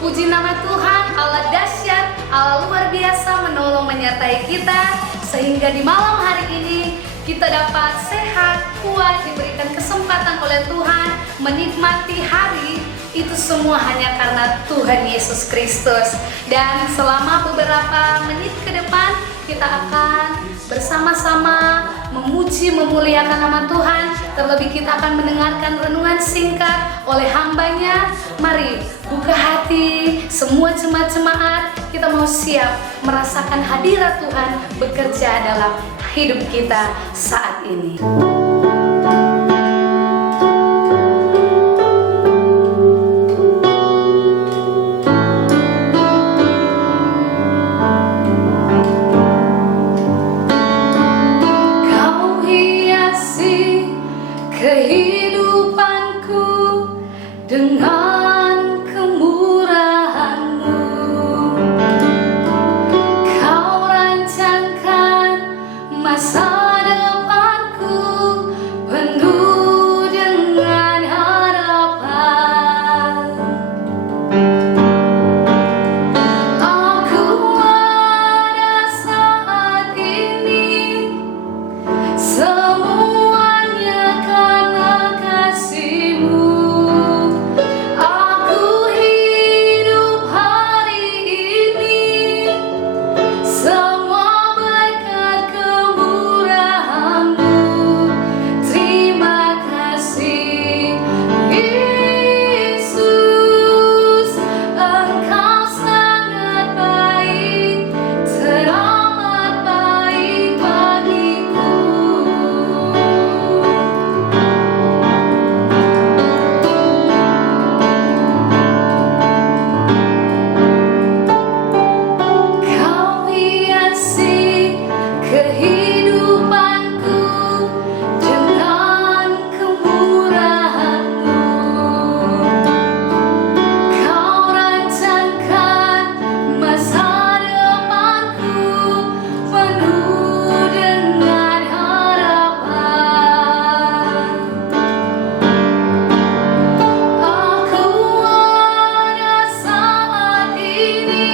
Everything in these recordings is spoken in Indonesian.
Puji nama Tuhan, Allah dahsyat, Allah luar biasa menolong menyertai kita, sehingga di malam hari ini kita dapat sehat, kuat, diberikan kesempatan oleh Tuhan menikmati hari. Itu semua hanya karena Tuhan Yesus Kristus. Dan selama beberapa menit ke depan kita akan bersama-sama memuji, memuliakan nama Tuhan. Terlebih kita akan mendengarkan renungan singkat oleh hambanya. Mari buka hati semua jemaat-jemaat, kita mau siap merasakan hadirat Tuhan bekerja dalam hidup kita saat ini. Kehidupanku dengan kemurahan-Mu, Kau rancangkan masa depanku penuh dengan harapan. Aku ada saat ini semuanya karena kasih-Mu. Aku hidup hari ini semua berkat kemurahan-Mu. Terima kasih Yesus, Engkau sangat baik, teramat baik bagiku. Kau hiasi kehidupanku dengan kemurahan-Mu. Kau rancangkan masa depanku penuh dengan harapan. Aku ada saat ini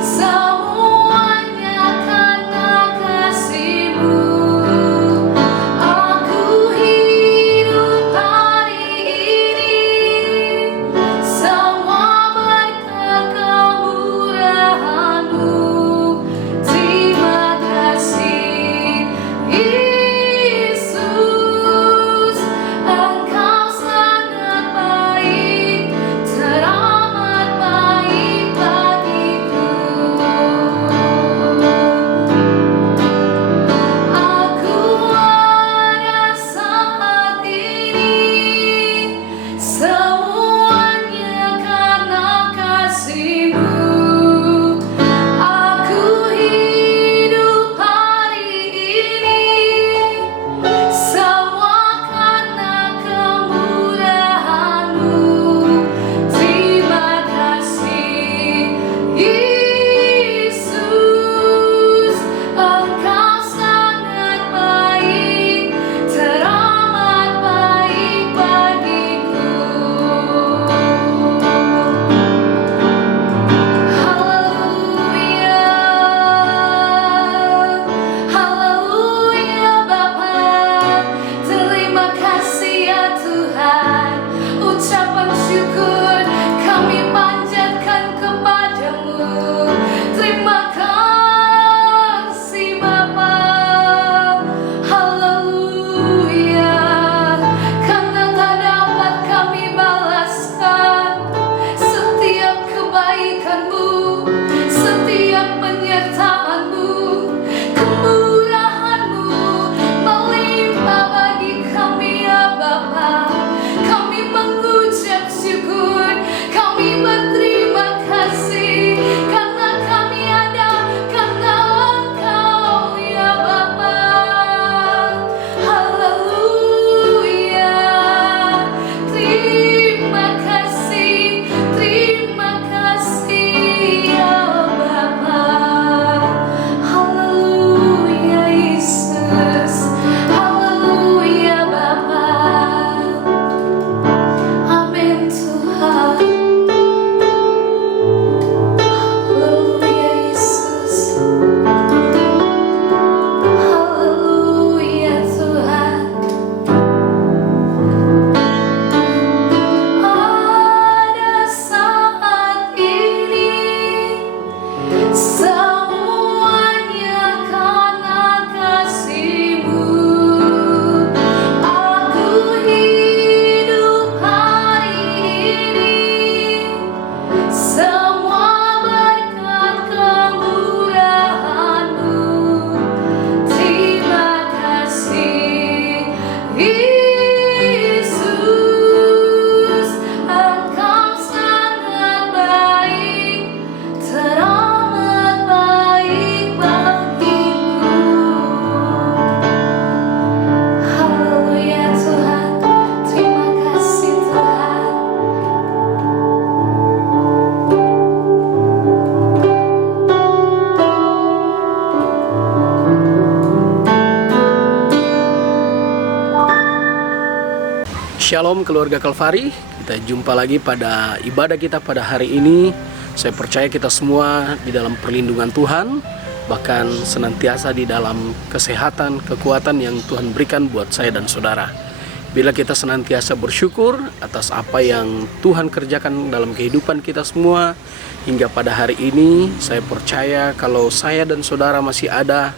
semuanya karena Shalom keluarga Kalvari, kita jumpa lagi pada ibadah kita pada hari ini. Saya percaya kita semua di dalam perlindungan Tuhan, bahkan senantiasa di dalam kesehatan, kekuatan yang Tuhan berikan buat saya dan saudara. Bila kita senantiasa bersyukur atas apa yang Tuhan kerjakan dalam kehidupan kita semua hingga pada hari ini, saya percaya kalau saya dan saudara masih ada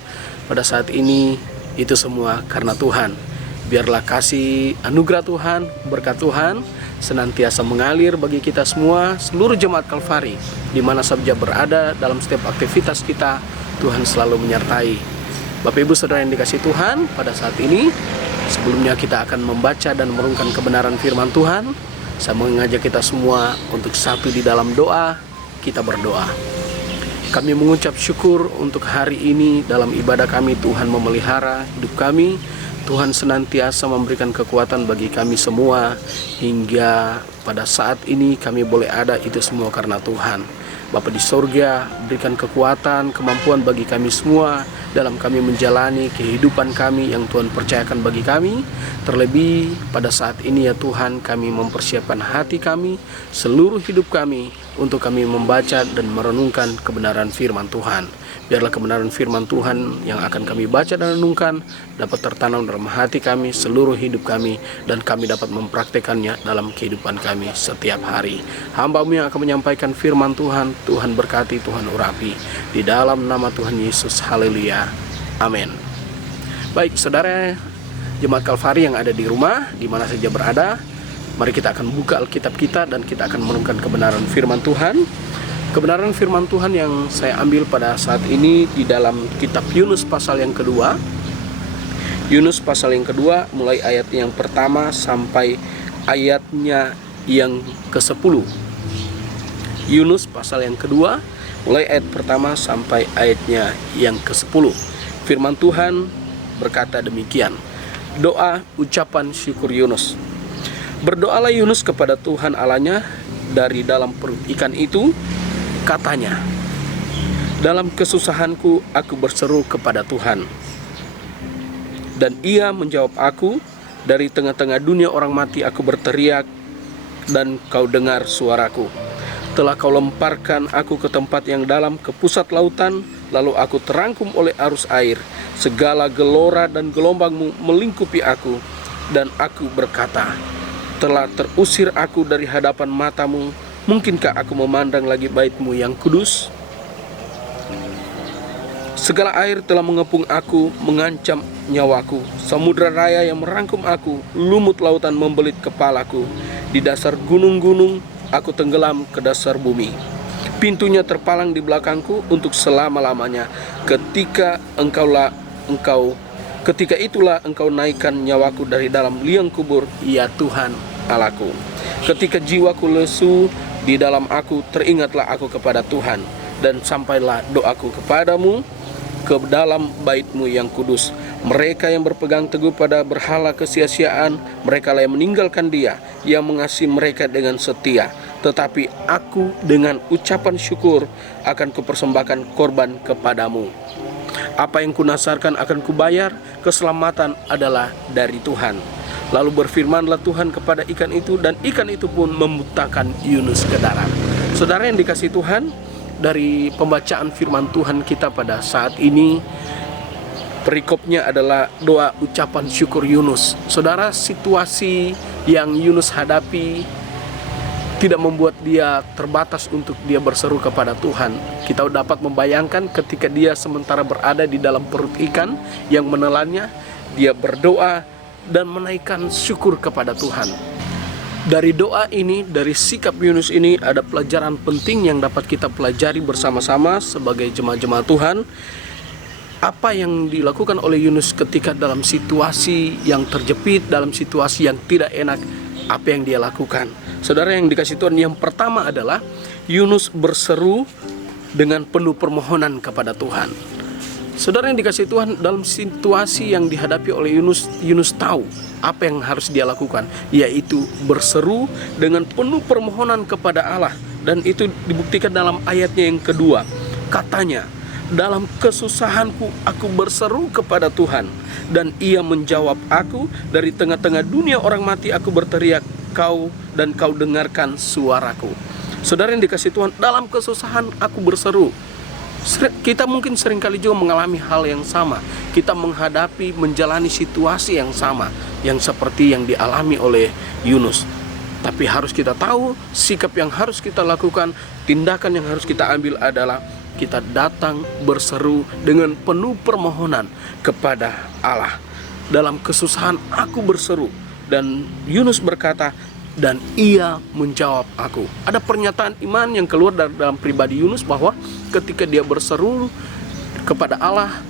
pada saat ini, itu semua karena Tuhan. Biarlah kasih anugerah Tuhan, berkat Tuhan senantiasa mengalir bagi kita semua, seluruh jemaat Kalvari, di mana saja berada dalam setiap aktivitas kita. Tuhan selalu menyertai. Bapak Ibu Saudara yang dikasihi Tuhan, pada saat ini sebelumnya kita akan membaca dan merenungkan kebenaran firman Tuhan. Saya mengajak kita semua untuk satu di dalam doa. Kita berdoa. Kami mengucap syukur untuk hari ini dalam ibadah kami. Tuhan memelihara hidup kami. Tuhan senantiasa memberikan kekuatan bagi kami semua hingga pada saat ini kami boleh ada, itu semua karena Tuhan. Bapa di sorga, berikan kekuatan, kemampuan bagi kami semua dalam kami menjalani kehidupan kami yang Tuhan percayakan bagi kami. Terlebih pada saat ini ya Tuhan, kami mempersiapkan hati kami, seluruh hidup kami untuk kami membaca dan merenungkan kebenaran firman Tuhan. Biarlah kebenaran firman Tuhan yang akan kami baca dan renungkan dapat tertanam dalam hati kami, seluruh hidup kami, dan kami dapat mempraktekannya dalam kehidupan kami setiap hari. Hamba-Mu yang akan menyampaikan firman Tuhan, Tuhan berkati, Tuhan urapi. Di dalam nama Tuhan Yesus, haleluya, amin. Baik saudara jemaat Kalvari yang ada di rumah, di mana saja berada, mari kita akan buka Alkitab kita dan kita akan merenungkan kebenaran firman Tuhan. Kebenaran firman Tuhan yang saya ambil pada saat ini di dalam kitab Yunus pasal yang kedua. Yunus pasal yang kedua mulai ayat yang pertama sampai ayatnya yang ke-10. Yunus pasal yang kedua mulai ayat pertama sampai ayatnya yang ke-10. Firman Tuhan berkata demikian. Doa ucapan syukur Yunus. Berdoalah Yunus kepada Tuhan Allahnya dari dalam perut ikan itu. Katanya, dalam kesusahanku aku berseru kepada Tuhan, dan Ia menjawab aku. Dari tengah-tengah dunia orang mati aku berteriak, dan Kau dengar suaraku. Telah Kau lemparkan aku ke tempat yang dalam, ke pusat lautan, lalu aku terangkum oleh arus air. Segala gelora dan gelombang-Mu melingkupi aku, dan aku berkata, telah terusir aku dari hadapan mata-Mu. Mungkinkah aku memandang lagi bait-Mu yang kudus? Segala air telah mengepung aku, mengancam nyawaku. Samudra raya yang merangkum aku, lumut lautan membelit kepalaku. Di dasar gunung-gunung aku tenggelam ke dasar bumi. Pintunya terpalang di belakangku untuk selama-lamanya. Ketika itulah Engkau naikkan nyawaku dari dalam liang kubur, ya Tuhan Allahku. Ketika jiwaku lesu di dalam aku, teringatlah aku kepada Tuhan, dan sampailah doaku kepadamu ke dalam bait-Mu yang kudus. Mereka yang berpegang teguh pada berhala kesia-siaan, mereka lah yang meninggalkan Dia yang mengasihi mereka dengan setia. Tetapi aku dengan ucapan syukur akan kupersembahkan korban kepadamu. Apa yang kunasarkan akan kubayar, keselamatan adalah dari Tuhan. Lalu berfirmanlah Tuhan kepada ikan itu, dan ikan itu pun membutakan Yunus ke darat. Saudara yang dikasihi Tuhan, dari pembacaan firman Tuhan kita pada saat ini, perikopnya adalah doa ucapan syukur Yunus. Saudara, situasi yang Yunus hadapi tidak membuat dia terbatas untuk dia berseru kepada Tuhan. Kita dapat membayangkan ketika dia sementara berada di dalam perut ikan yang menelannya, dia berdoa dan menaikkan syukur kepada Tuhan. Dari doa ini, dari sikap Yunus ini, ada pelajaran penting yang dapat kita pelajari bersama-sama sebagai jemaat-jemaat Tuhan. Apa yang dilakukan oleh Yunus ketika dalam situasi yang terjepit, dalam situasi yang tidak enak, apa yang dia lakukan? Saudara yang dikasihi Tuhan, yang pertama adalah Yunus berseru dengan penuh permohonan kepada Tuhan. Saudara yang dikasihi Tuhan, dalam situasi yang dihadapi oleh Yunus, Yunus tahu apa yang harus dia lakukan, yaitu berseru dengan penuh permohonan kepada Allah. Dan itu dibuktikan dalam ayatnya yang kedua. Katanya, dalam kesusahanku aku berseru kepada Tuhan, dan Ia menjawab aku. Dari tengah-tengah dunia orang mati aku berteriak, dan kau dengarkan suaraku. Saudara yang dikasihi Tuhan, dalam kesusahan aku berseru. Kita mungkin seringkali juga mengalami hal yang sama. Kita menjalani situasi yang sama, yang seperti yang dialami oleh Yunus. Tapi harus kita tahu, sikap yang harus kita lakukan, tindakan yang harus kita ambil adalah kita datang berseru dengan penuh permohonan kepada Allah. Dalam kesusahan aku berseru. Dan Yunus berkata, dan Ia menjawab aku. Ada pernyataan iman yang keluar dalam pribadi Yunus bahwa ketika dia berseru kepada Allah,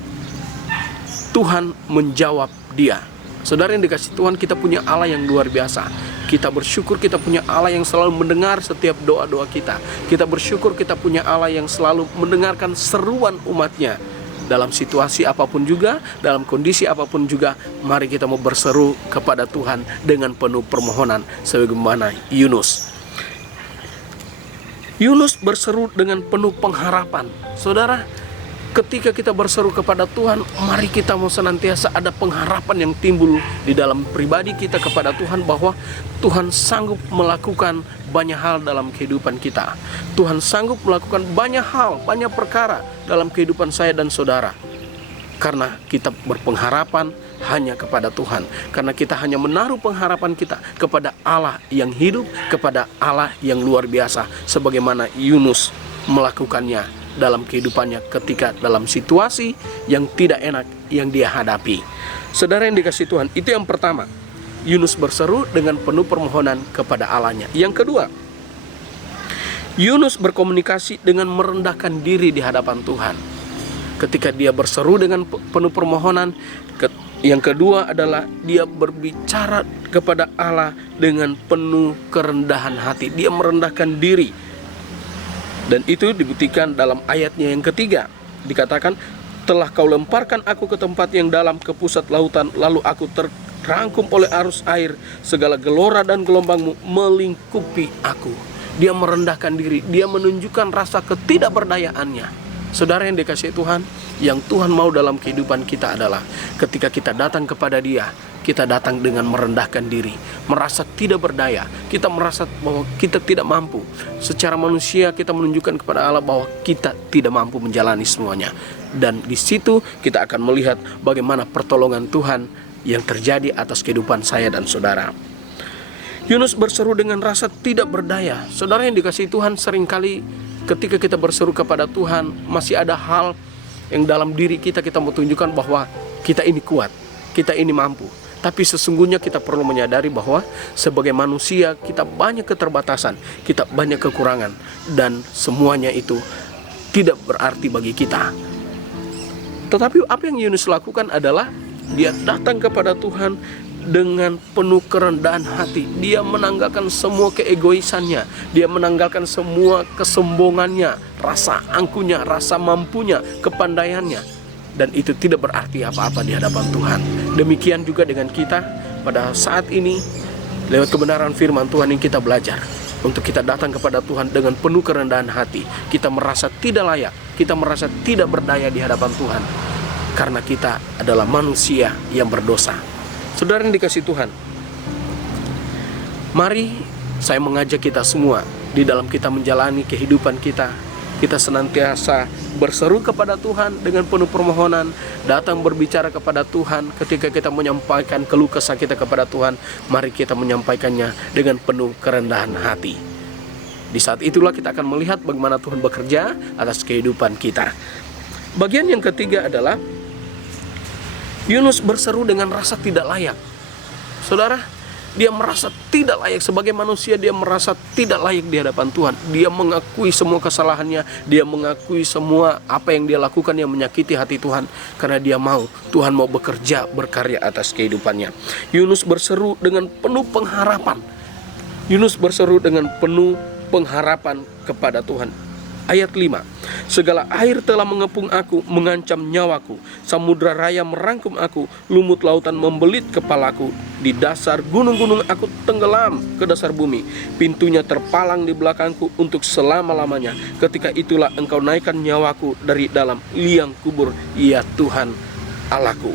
Tuhan menjawab dia. Saudara yang dikasihi Tuhan, kita punya Allah yang luar biasa. Kita bersyukur kita punya Allah yang selalu mendengar setiap doa-doa kita. Kita bersyukur kita punya Allah yang selalu mendengarkan seruan umatnya. Dalam situasi apapun juga, dalam kondisi apapun juga, mari kita mau berseru kepada Tuhan dengan penuh permohonan sebagaimana Yunus. Yunus berseru dengan penuh pengharapan. Saudara, ketika kita berseru kepada Tuhan, mari kita mau senantiasa ada pengharapan yang timbul di dalam pribadi kita kepada Tuhan, bahwa Tuhan sanggup melakukan banyak hal dalam kehidupan kita. Tuhan sanggup melakukan banyak hal, banyak perkara dalam kehidupan saya dan saudara. Karena kita berpengharapan hanya kepada Tuhan. Karena kita hanya menaruh pengharapan kita kepada Allah yang hidup, kepada Allah yang luar biasa. Sebagaimana Yunus melakukannya dalam kehidupannya ketika dalam situasi yang tidak enak yang dia hadapi. Saudara yang dikasihi Tuhan, itu yang pertama. Yunus berseru dengan penuh permohonan kepada Allahnya. Yang kedua, Yunus berkomunikasi dengan merendahkan diri di hadapan Tuhan. Ketika dia berseru dengan penuh permohonan, yang kedua adalah dia berbicara kepada Allah dengan penuh kerendahan hati. Dia merendahkan diri. Dan itu dibuktikan dalam ayatnya yang ketiga. Dikatakan, telah kau lemparkan aku ke tempat yang dalam, ke pusat lautan, lalu aku terangkum oleh arus air, segala gelora dan gelombangmu melingkupi aku. Dia merendahkan diri, dia menunjukkan rasa ketidakberdayaannya. Saudara yang dikasihi Tuhan, yang Tuhan mau dalam kehidupan kita adalah ketika kita datang kepada Dia, kita datang dengan merendahkan diri, merasa tidak berdaya, kita merasa bahwa kita tidak mampu. Secara manusia kita menunjukkan kepada Allah bahwa kita tidak mampu menjalani semuanya. Dan di situ kita akan melihat bagaimana pertolongan Tuhan yang terjadi atas kehidupan saya dan saudara. Yunus berseru dengan rasa tidak berdaya. Saudara yang dikasihi Tuhan, seringkali ketika kita berseru kepada Tuhan, masih ada hal yang dalam diri kita mau tunjukkan bahwa kita ini kuat, kita ini mampu. Tapi sesungguhnya kita perlu menyadari bahwa sebagai manusia kita banyak keterbatasan, kita banyak kekurangan, dan semuanya itu tidak berarti bagi kita. Tetapi apa yang Yunus lakukan adalah dia datang kepada Tuhan dengan penuh kerendahan hati. Dia menanggalkan semua keegoisannya, dia menanggalkan semua kesombongannya, rasa angkuhnya, rasa mampunya, kepandaiannya. Dan itu tidak berarti apa-apa di hadapan Tuhan. Demikian juga dengan kita pada saat ini, lewat kebenaran firman Tuhan yang kita belajar, untuk kita datang kepada Tuhan dengan penuh kerendahan hati. Kita merasa tidak layak, kita merasa tidak berdaya di hadapan Tuhan, karena kita adalah manusia yang berdosa. Saudara yang dikasihi Tuhan, mari saya mengajak kita semua di dalam kita menjalani kehidupan kita, kita senantiasa berseru kepada Tuhan dengan penuh permohonan, datang berbicara kepada Tuhan. Ketika kita menyampaikan keluh kesah kita kepada Tuhan, mari kita menyampaikannya dengan penuh kerendahan hati. Di saat itulah kita akan melihat bagaimana Tuhan bekerja atas kehidupan kita. Bagian yang ketiga adalah Yunus berseru dengan rasa tidak layak. Saudara, dia merasa tidak layak sebagai manusia, dia merasa tidak layak di hadapan Tuhan. Dia mengakui semua kesalahannya, dia mengakui semua apa yang dia lakukan yang menyakiti hati Tuhan, karena dia mau Tuhan mau bekerja berkarya atas kehidupannya. Yunus berseru dengan penuh pengharapan. Yunus berseru dengan penuh pengharapan kepada Tuhan. Ayat 5. Segala air telah mengepung aku, mengancam nyawaku. Samudra raya merangkum aku, lumut lautan membelit kepalaku. Di dasar gunung-gunung aku tenggelam ke dasar bumi. Pintunya terpalang di belakangku untuk selama-lamanya. Ketika itulah engkau naikkan nyawaku dari dalam liang kubur, ya Tuhan Allahku.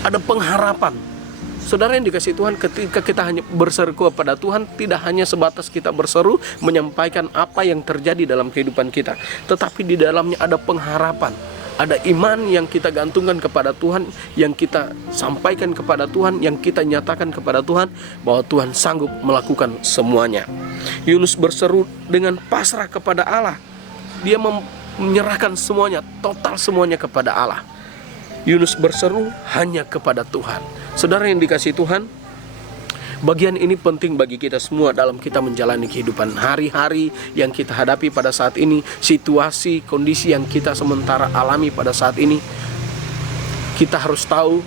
Ada pengharapan. Saudara yang dikasihi Tuhan, ketika kita hanya berseru kepada Tuhan, tidak hanya sebatas kita berseru menyampaikan apa yang terjadi dalam kehidupan kita, tetapi di dalamnya ada pengharapan, ada iman yang kita gantungkan kepada Tuhan, yang kita sampaikan kepada Tuhan, yang kita nyatakan kepada Tuhan bahwa Tuhan sanggup melakukan semuanya. Yunus berseru dengan pasrah kepada Allah. Dia menyerahkan semuanya, total semuanya kepada Allah. Yunus berseru hanya kepada Tuhan. Saudara yang dikasihi Tuhan, bagian ini penting bagi kita semua dalam kita menjalani kehidupan hari-hari yang kita hadapi pada saat ini, situasi, kondisi yang kita sementara alami pada saat ini. Kita harus tahu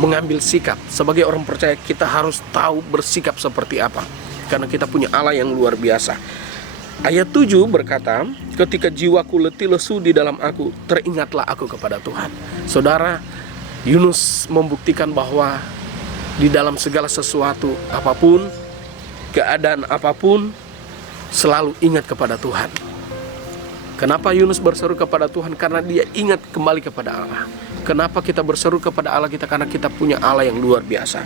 mengambil sikap. Sebagai orang percaya, kita harus tahu bersikap seperti apa, karena kita punya Allah yang luar biasa. Ayat 7 berkata, ketika jiwaku letih lesu di dalam aku, teringatlah aku kepada Tuhan. Saudara, Yunus membuktikan bahwa di dalam segala sesuatu apapun, keadaan apapun, selalu ingat kepada Tuhan. Kenapa Yunus berseru kepada Tuhan? Karena dia ingat kembali kepada Allah. Kenapa kita berseru kepada Allah kita? Karena kita punya Allah yang luar biasa.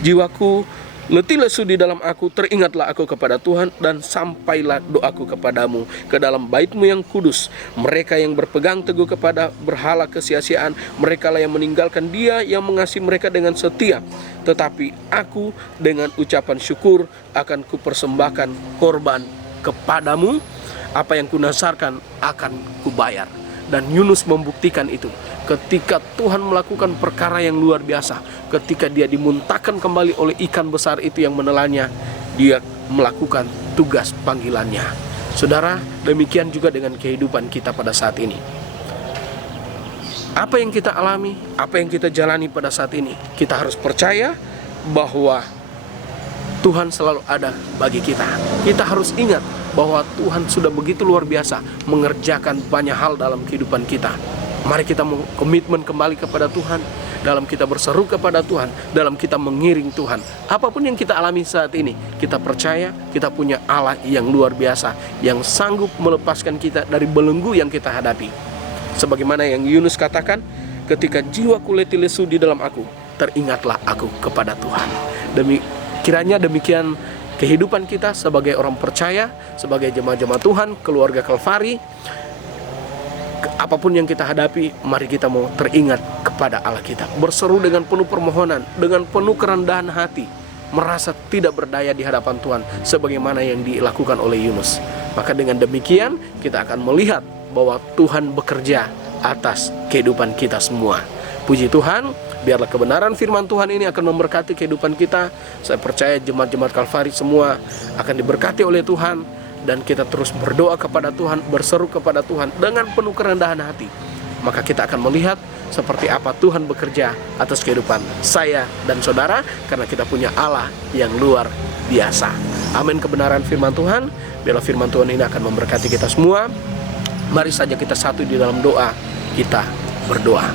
Jiwaku letih lesu di dalam aku, teringatlah aku kepada Tuhan, dan sampailah doaku kepadamu ke dalam bait-Mu yang kudus. Mereka yang berpegang teguh kepada berhala kesia-siaan, mereka lah yang meninggalkan Dia yang mengasihi mereka dengan setia. Tetapi aku dengan ucapan syukur akan kupersembahkan korban kepadamu, apa yang kunasarkan akan kubayar. Dan Yunus membuktikan itu. Ketika Tuhan melakukan perkara yang luar biasa, ketika dia dimuntahkan kembali oleh ikan besar itu yang menelannya, dia melakukan tugas panggilannya. Saudara, demikian juga dengan kehidupan kita pada saat ini. Apa yang kita alami, apa yang kita jalani pada saat ini, kita harus percaya bahwa Tuhan selalu ada bagi kita. Kita harus ingat bahwa Tuhan sudah begitu luar biasa mengerjakan banyak hal dalam kehidupan kita. Mari kita komitmen kembali kepada Tuhan, dalam kita berseru kepada Tuhan, dalam kita mengiring Tuhan. Apapun yang kita alami saat ini, kita percaya kita punya Allah yang luar biasa, yang sanggup melepaskan kita dari belenggu yang kita hadapi. Sebagaimana yang Yunus katakan, ketika jiwaku letih lesu di dalam aku, teringatlah aku kepada Tuhan. Kiranya demikian kehidupan kita sebagai orang percaya, sebagai jemaat-jemaat Tuhan, keluarga Kalvari. Apapun yang kita hadapi, mari kita mau teringat kepada Allah kita. Berseru dengan penuh permohonan, dengan penuh kerendahan hati, merasa tidak berdaya di hadapan Tuhan, sebagaimana yang dilakukan oleh Yunus. Maka dengan demikian, kita akan melihat bahwa Tuhan bekerja atas kehidupan kita semua. Puji Tuhan, biarlah kebenaran firman Tuhan ini akan memberkati kehidupan kita. Saya percaya jemaat-jemaat Kalvari semua akan diberkati oleh Tuhan. Dan kita terus berdoa kepada Tuhan, berseru kepada Tuhan dengan penuh kerendahan hati. Maka kita akan melihat seperti apa Tuhan bekerja atas kehidupan saya dan saudara, karena kita punya Allah yang luar biasa. Amin. Kebenaran firman Tuhan, biarlah firman Tuhan ini akan memberkati kita semua. Mari saja kita satu di dalam doa, kita berdoa.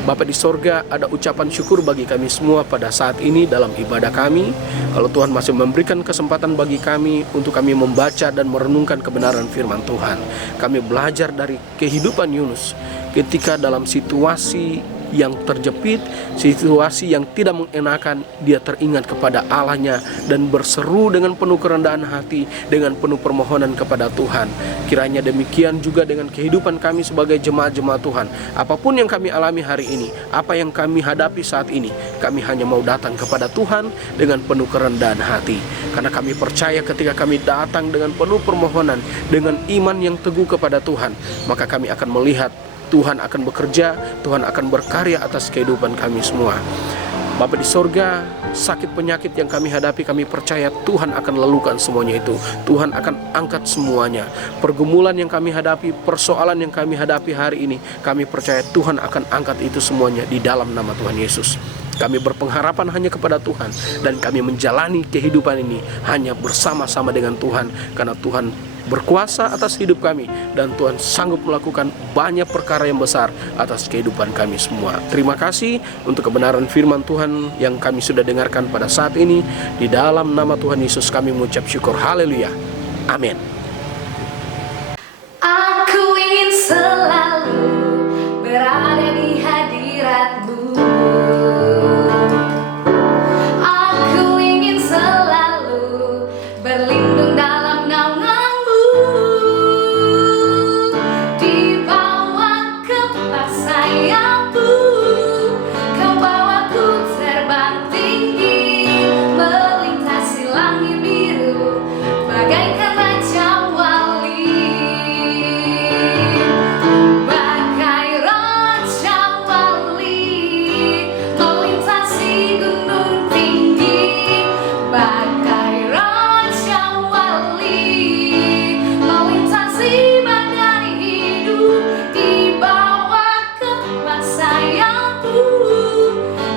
Bapa di sorga, ada ucapan syukur bagi kami semua pada saat ini dalam ibadah kami. Kalau Tuhan masih memberikan kesempatan bagi kami untuk kami membaca dan merenungkan kebenaran firman Tuhan. Kami belajar dari kehidupan Yunus ketika dalam situasi yang terjepit, situasi yang tidak mengenakan, dia teringat kepada Allahnya dan berseru dengan penuh kerendahan hati, dengan penuh permohonan kepada Tuhan. Kiranya demikian juga dengan kehidupan kami sebagai jemaat-jemaat Tuhan. Apapun yang kami alami hari ini, apa yang kami hadapi saat ini, kami hanya mau datang kepada Tuhan dengan penuh kerendahan hati. Karena kami percaya ketika kami datang dengan penuh permohonan, dengan iman yang teguh kepada Tuhan, maka kami akan melihat Tuhan akan bekerja, Tuhan akan berkarya atas kehidupan kami semua. Bapa di sorga, sakit penyakit yang kami hadapi, kami percaya Tuhan akan lalukan semuanya itu. Tuhan akan angkat semuanya. Pergumulan yang kami hadapi, persoalan yang kami hadapi hari ini, kami percaya Tuhan akan angkat itu semuanya di dalam nama Tuhan Yesus. Kami berpengharapan hanya kepada Tuhan, dan kami menjalani kehidupan ini hanya bersama-sama dengan Tuhan, karena Tuhan berkuasa atas hidup kami, dan Tuhan sanggup melakukan banyak perkara yang besar atas kehidupan kami semua. Terima kasih untuk kebenaran firman Tuhan yang kami sudah dengarkan pada saat ini. Di dalam nama Tuhan Yesus kami mengucap syukur. Haleluya. Amin. Aku ingin selalu berada di hadirat-Mu. Aku ingin selalu berlindung dalam naungan-Mu. Dibawa ke bawah sayap-Mu, Kau bawaku terbang tinggi, melintasi langit biru, bagaikan raja wali. Bagai raja wali, melintasi gunung tinggi. Bagai raja wali, melintasi badai hidup. Dibawa ke bawah sayap-Mu,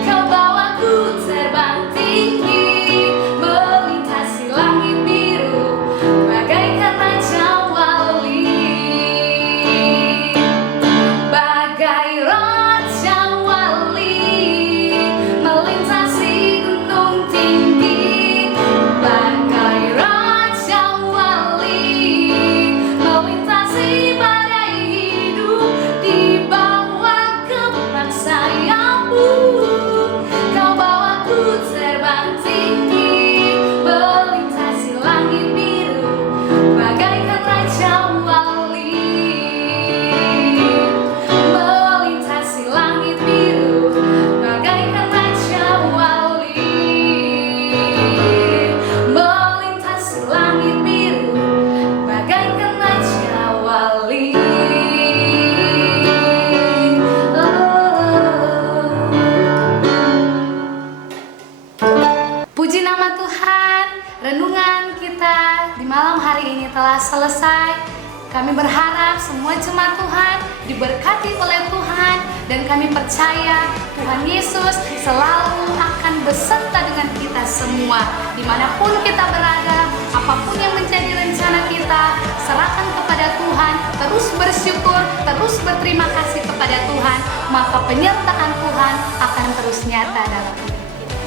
Kau bawaku terbang tinggi, melintasi langit biru, bagaikan raja wali. Bagai raja wali, melintasi gunung tinggi. Bagai raja wali, melintasi badai hidup. Dibawa ke bawah sayap-Mu, Kau bawaku terbang tinggi, melintasi langit biru, bagaikan raja wali. Melintasi langit biru, bagaikan raja wali. Melintasi langit biru, bagaikan raja wali. Puji nama Tuhan, renungan kita di malam hari ini telah selesai. Kami berharap semua jemaat Tuhan diberkati oleh Tuhan, dan kami percaya Tuhan Yesus selalu akan beserta dengan kita semua. Dimanapun kita berada, apapun yang menjadi rencana kita, serahkan kepada Tuhan, terus bersyukur, terus berterima kasih kepada Tuhan, maka penyertaan Tuhan akan terus nyata dalam hidup kita.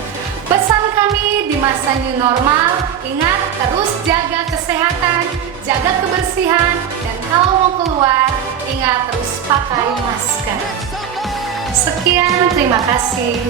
Pesan kami di masa new normal, ingat terus jaga kesehatan, jaga kebersihan, dan kalau mau keluar, ingat terus pakai masker. Sekian, terima kasih.